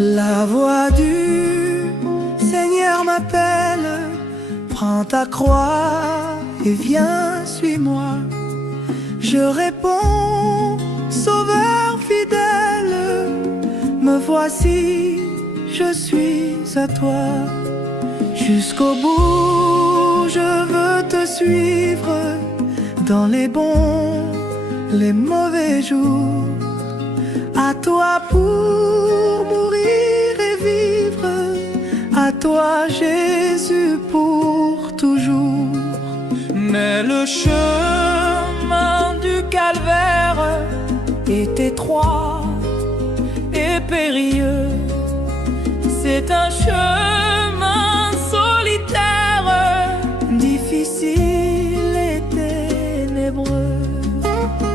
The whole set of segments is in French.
La voix du Seigneur m'appelle, prends ta croix et viens, suis-moi. Je réponds, Sauveur fidèle, me voici, je suis à toi. Jusqu'au bout, je veux te suivre, dans les bons, les mauvais jours. À toi pour mourir et vivre, à toi Jésus pour toujours. Mais le chemin du calvaire est étroit et périlleux. C'est un chemin solitaire, difficile et ténébreux.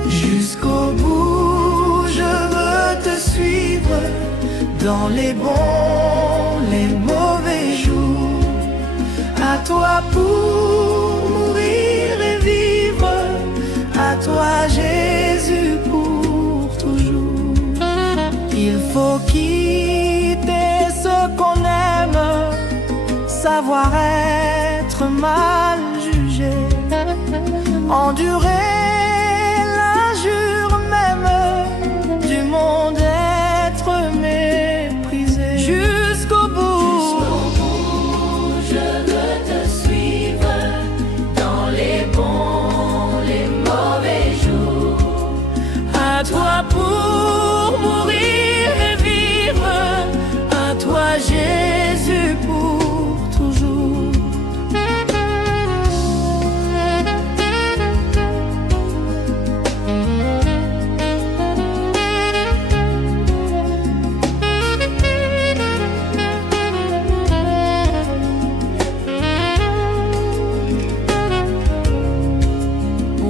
Jusqu'au bout, je veux te suivre, dans les bons, les mauvais jours. À toi pour mourir et vivre, à toi Jésus pour toujours. Il faut quitter ce qu'on aime, savoir être mal jugé, endurer l'injure même du monde, être méprisé. Jusqu'au bout, je veux te suivre, dans les bons, les mauvais jours. à toi pour mourir et vivre, à toi Jésus pour toujours.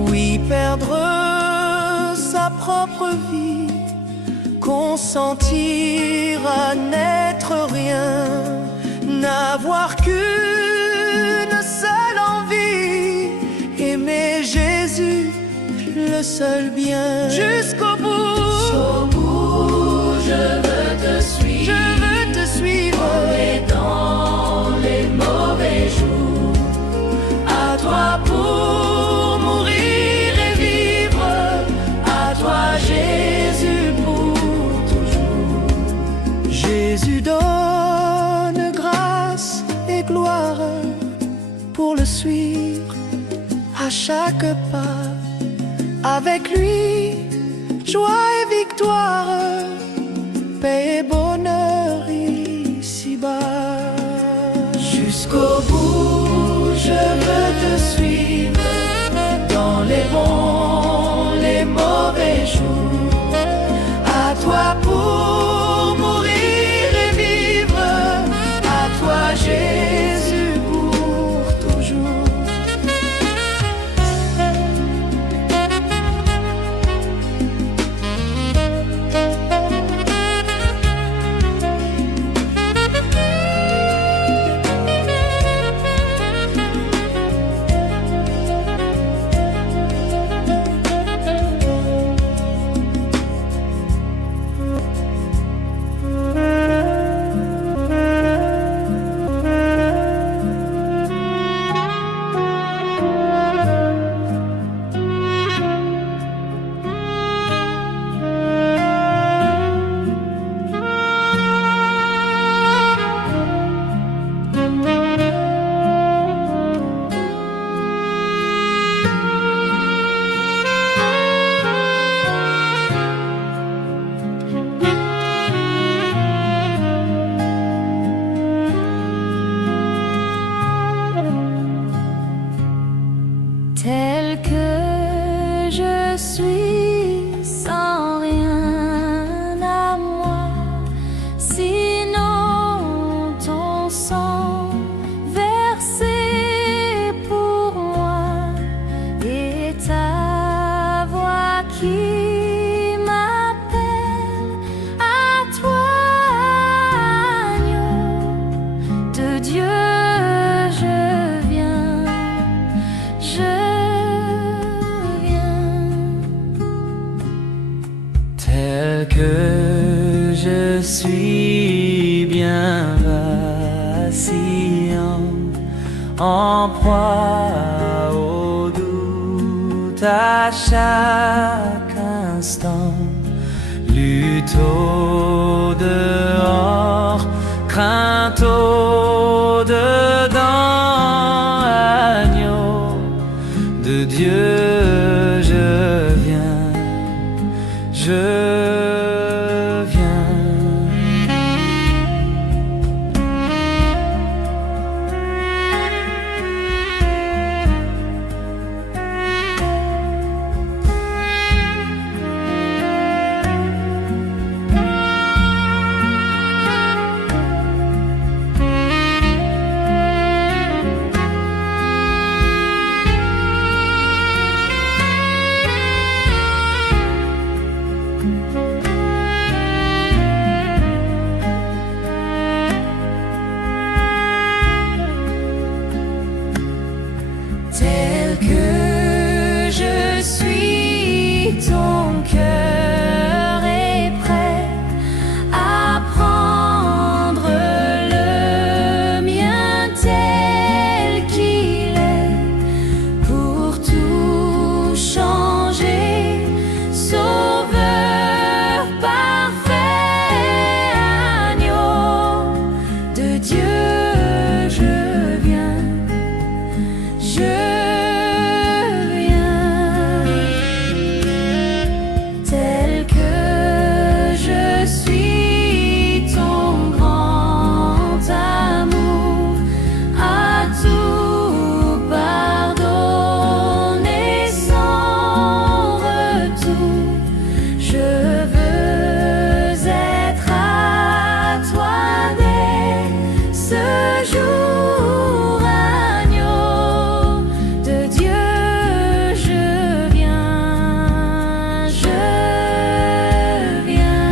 Oui, perdre sa propre vie, consentir à n'être rien, n'avoir qu'une seule envie, aimer Jésus, le seul bien. Jusqu'au bout, Au bout, je veux te suivre, je veux te suivre, et dans les mauvais jours. à toi pour mourir et vivre, à toi Jésus pour toujours. Jésus donne grâce et gloire, pour le suivre à chaque pas. Avec lui, joie et victoire, paix et bonheur ici-bas. Jusqu'au bout, je veux te suivre, dans les bons, les mauvais jours. À toi pour mourir et vivre, à toi Jésus pour toujours. Tel que je suis, sans rien à moi, sinon ton sang versé pour moi et ta à chaque instant. Lutte au dehors, crainte au dedans. Agneau de Dieu, je viens, je viens. Tel que je suis, ton cœur est prêt à prendre le mien tel qu'il est, pour tout changer, sauveur parfait, agneau de Dieu, je viens. Je viens, tel que je suis, ton grand amour a tout pardonné sans retour. Je veux être à toi dès ce jour, agneau de Dieu, je viens, je viens.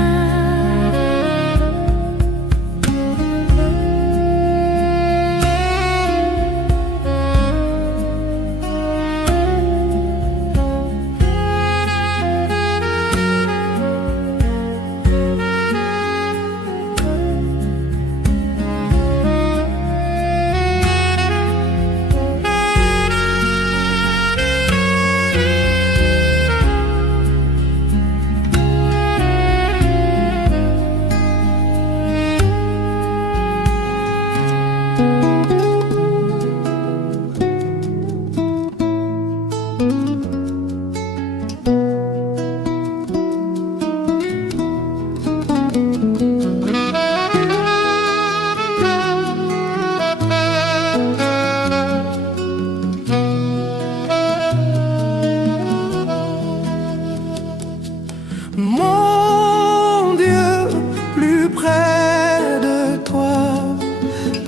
Mon Dieu, plus près de toi,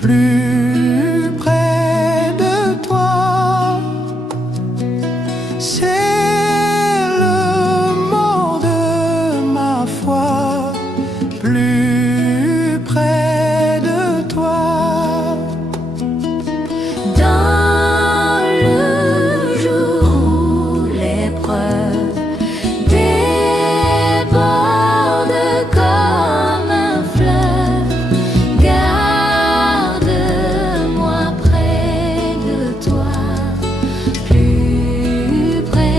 plus près de toi, c'est le mot de ma foi, plus près de toi. Dans le jour où l'épreuve déborde comme un fleuve, garde-moi près de toi, plus près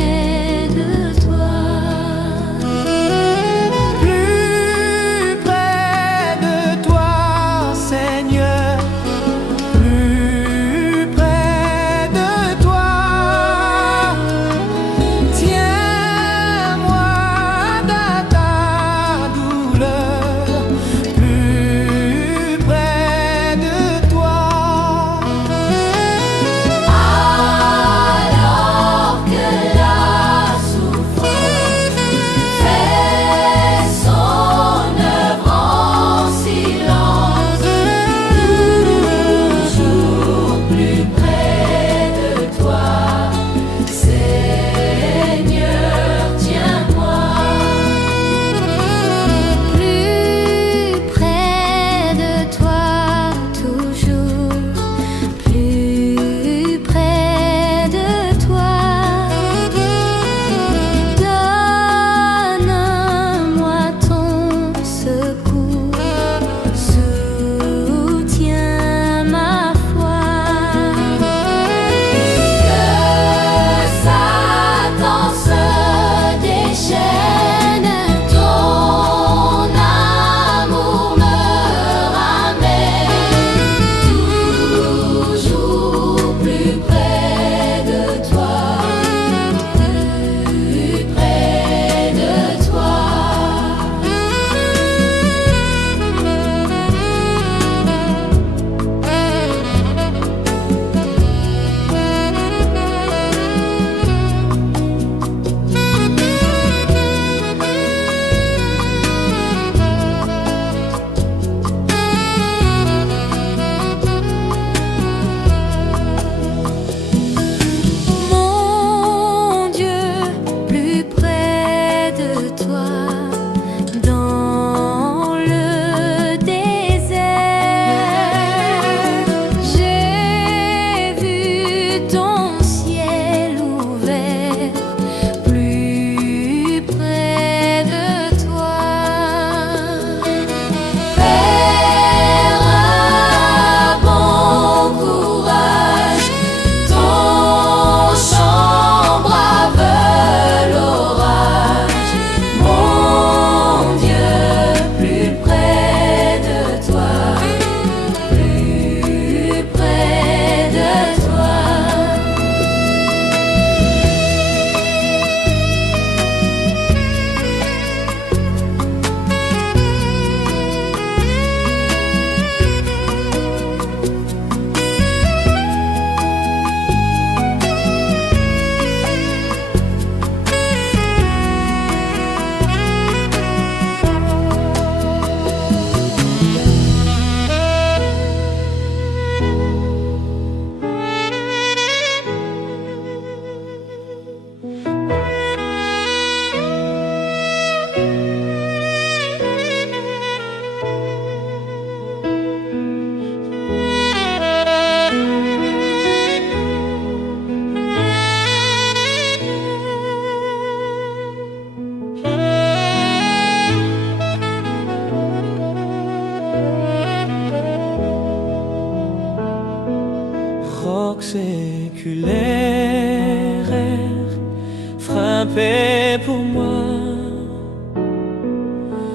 frappé pour moi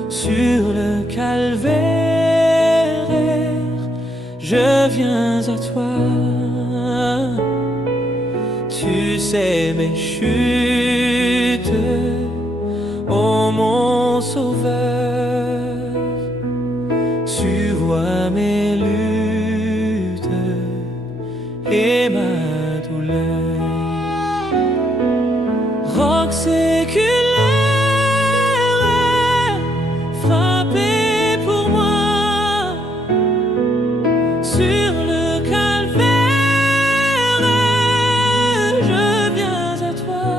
sur le calvaire. Je viens à toi. Tu sais mes chutes, ô mon sauveur. Tu vois mes luttes et ma douleur. Roc séculaire, frappé pour moi sur le calvaire. Je viens à toi.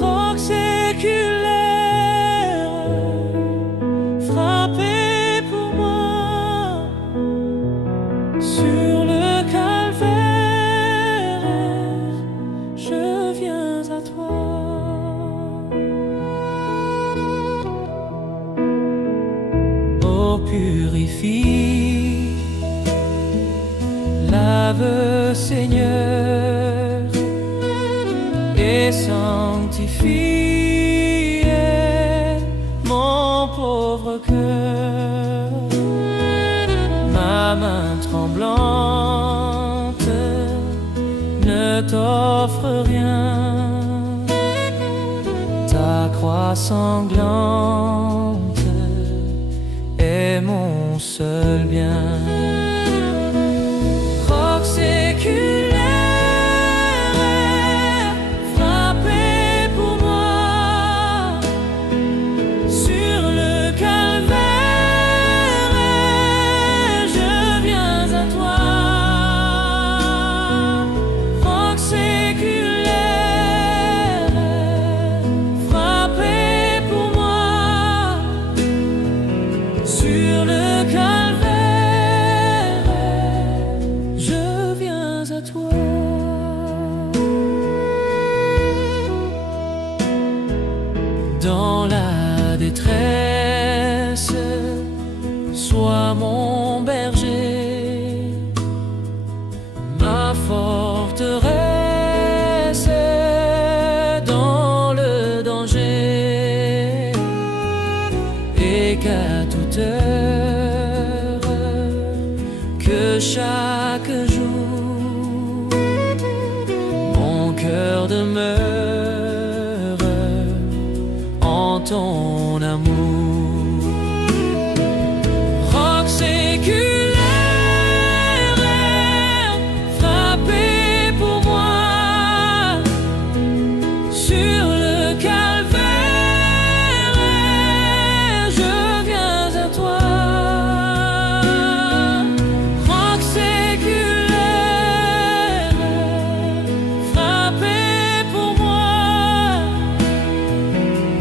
Roc séculaire, frappé pour moi sur le calvaire. Je viens à toi. Oh, purifie, lave, Seigneur, et sanctifie mon pauvre cœur. Ma main tremblante ne t'offre rien. Ta croix sanglante est mon seul bien. Roc séculaire, frappé pour moi sur le calvaire. Je viens à toi. Roc séculaire, frappé pour moi sur le calvaire. Je viens à toi. Dans la détresse, sois mon berger, ma forteresse dans le danger, et qu'à toute heure, que chaque jour, mon cœur demeure en ton amour. Roc séculaire, frappé pour moi sur le calvaire. Je viens à toi. Roc séculaire, frappé pour moi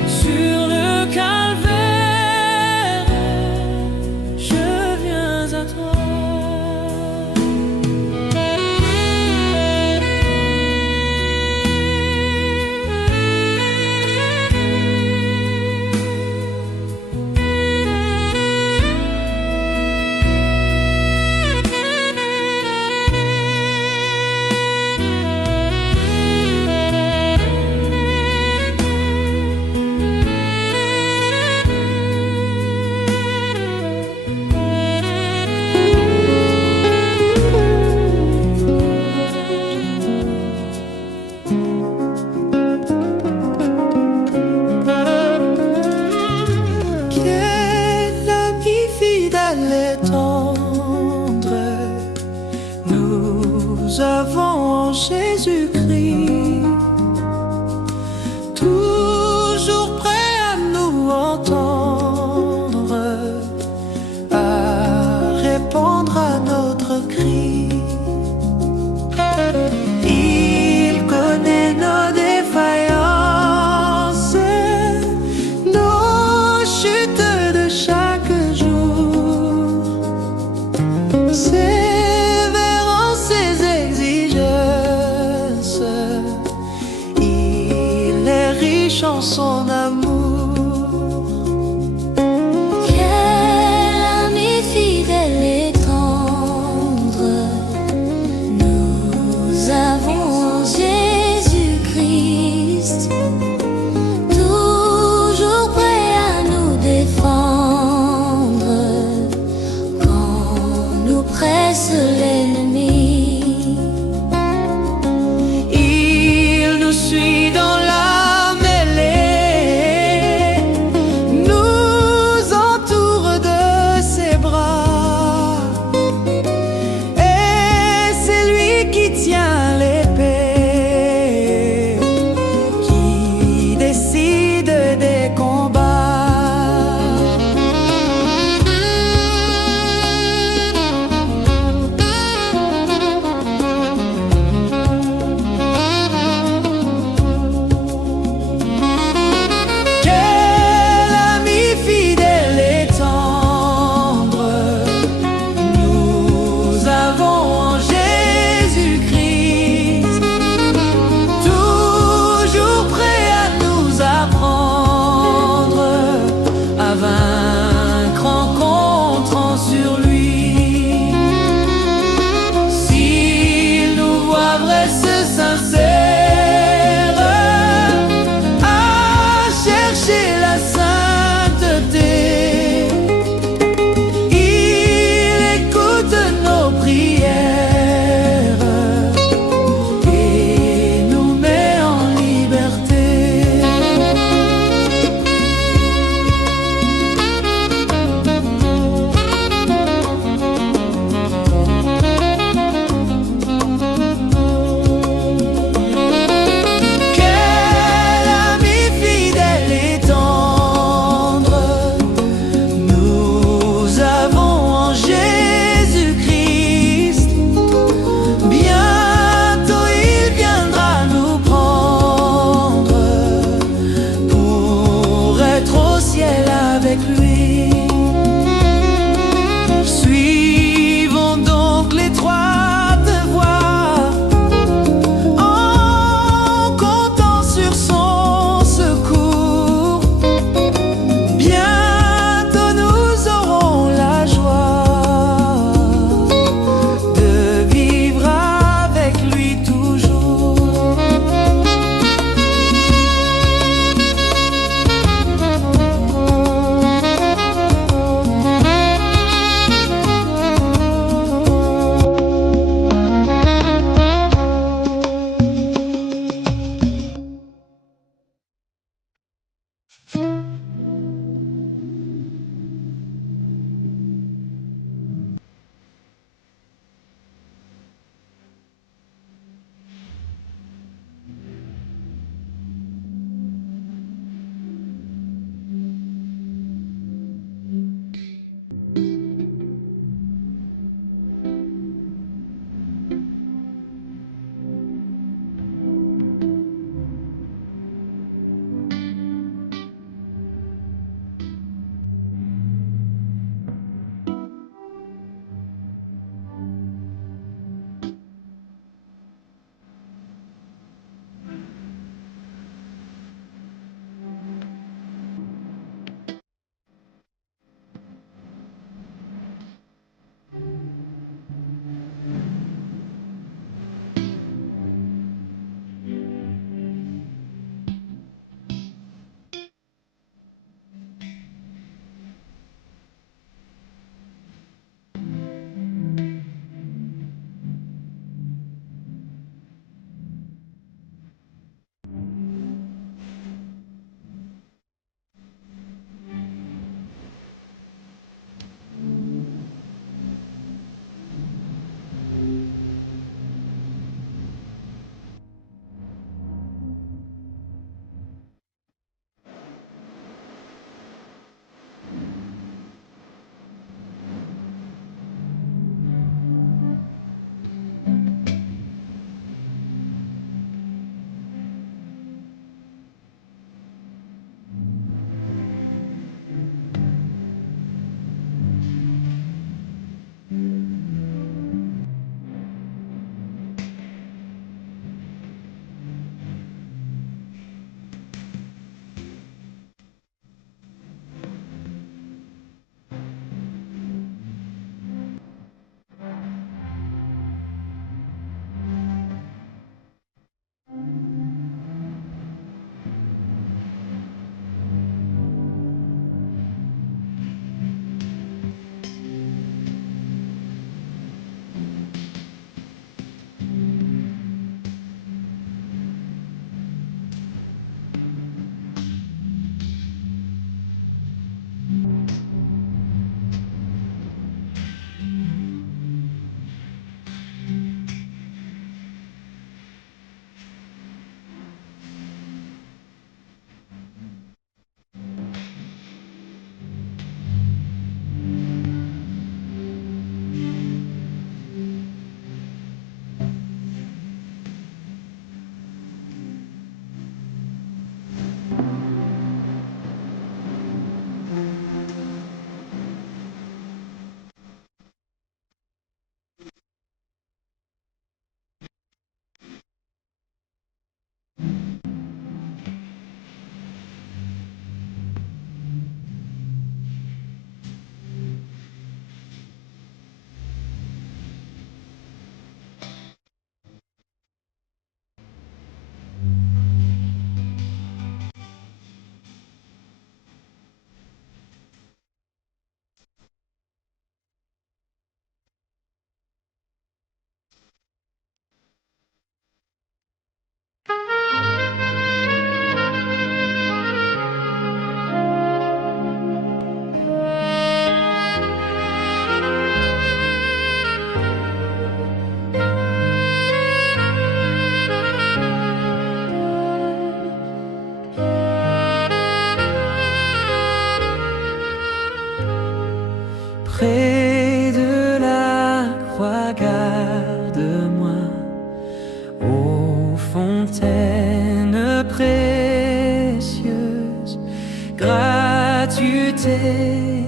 sur le calvaire. Je viens à toi. Quel ami fidèle et tendre nous avons en Jésus-Christ, toujours prêt à nous entendre, à répondre à notre cri. Il connaît nos défaillances, nos chutes de chaque jour, sévère en ses exigences. Il est riche en son amour. Quel ami fidèle et tendre nous avons en Jésus-Christ.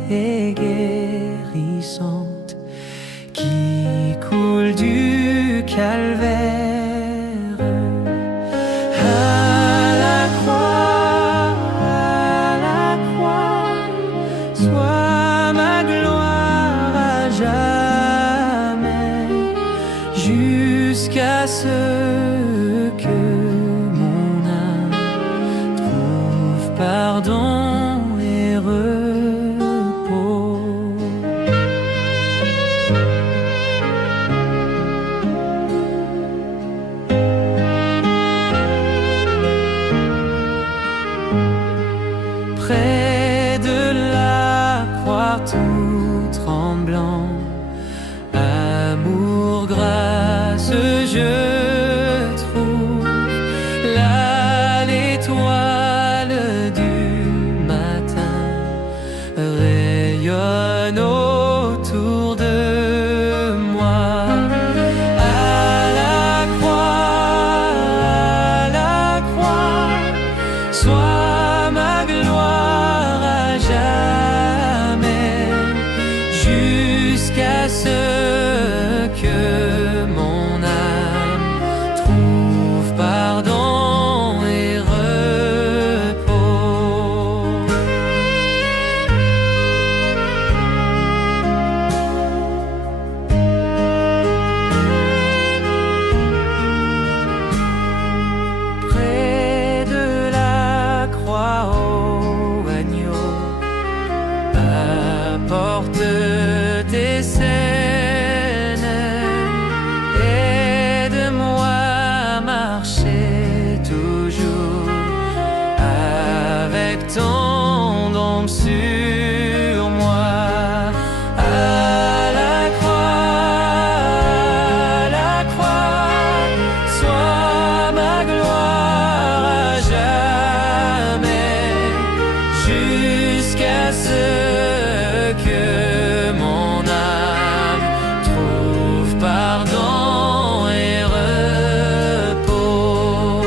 et guérissante qui coule du calvaire. À la croix, sois ma gloire à jamais, jusqu'à ce que mon âme trouve pardon et repos. Près de la croix tout tremblant, amour, grâce, je trouve là l'étoile du matin rayonne autour de moi. À la croix, sois ma gloire à jamais, jusqu'à ce que mon âme trouve pardon et repos. Près de la croix au agneau, apporte tes scènes, aide-moi à marcher toujours avec ton don sur moi. À la croix, sois ma gloire à jamais, jusqu'à ce que mon âme trouve pardon et repos.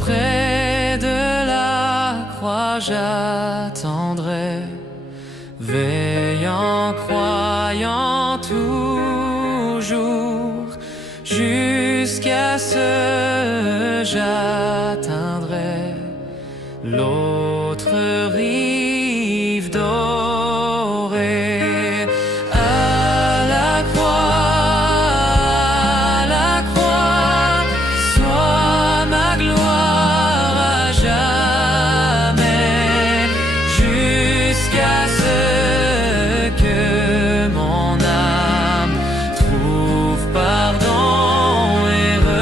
Près de la croix j'attendrai, veillant, croyant toujours, jusqu'à ce j'atteindrai l'autre rive dorée. À la croix, sois ma gloire à jamais, jusqu'à ce que mon âme trouve pardon et repos.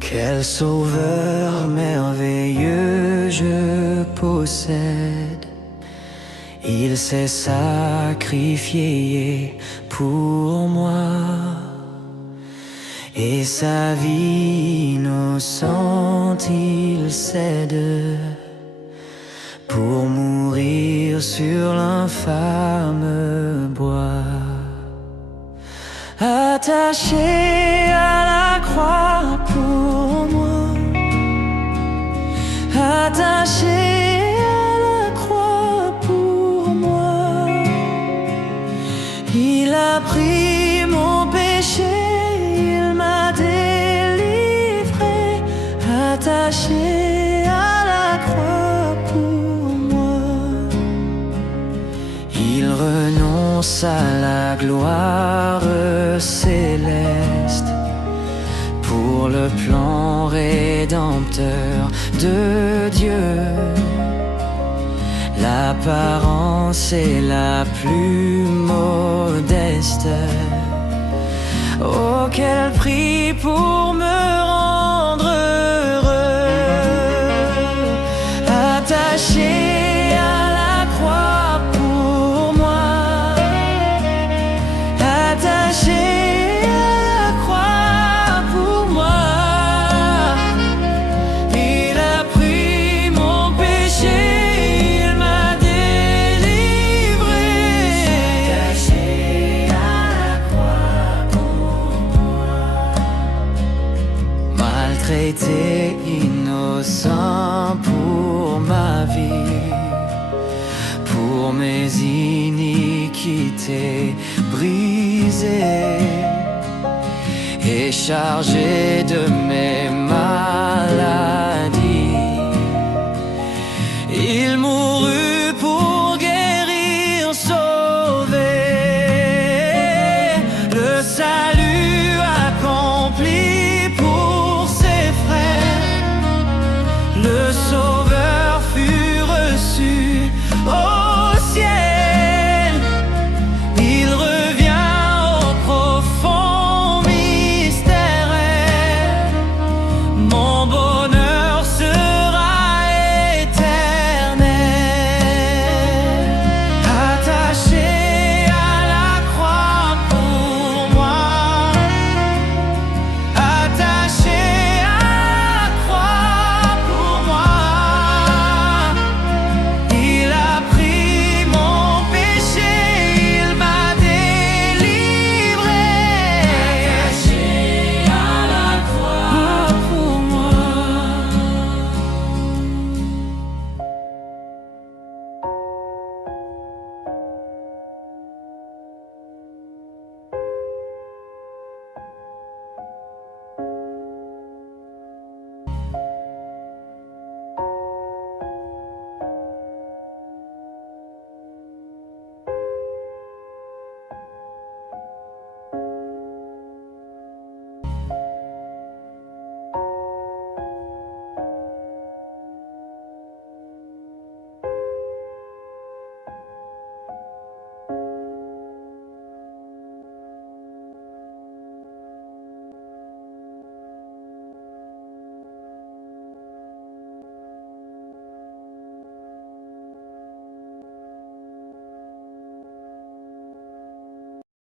Quel sauveur merveilleux je possède, il s'est sacrifié pour moi, et sa vie innocente il cède pour mourir sur l'infâme bois. Attaché à la croix pour moi, attaché à la croix pour moi, il a pris mon péché, il m'a délivré. Attaché à la croix pour moi, il renonce à la gloire céleste pour pour le plan rédempteur de Dieu. L'apparence est la plus modeste. Oh, quel prix pour me rendre heureux, attaché à la croix pour moi, attaché à la croix pour moi. Il a pris mon péché, il m'a délivré, attaché à la croix pour moi. Maltraité, innocent pour ma vie, pour mes iniquités brisées, et chargé de mes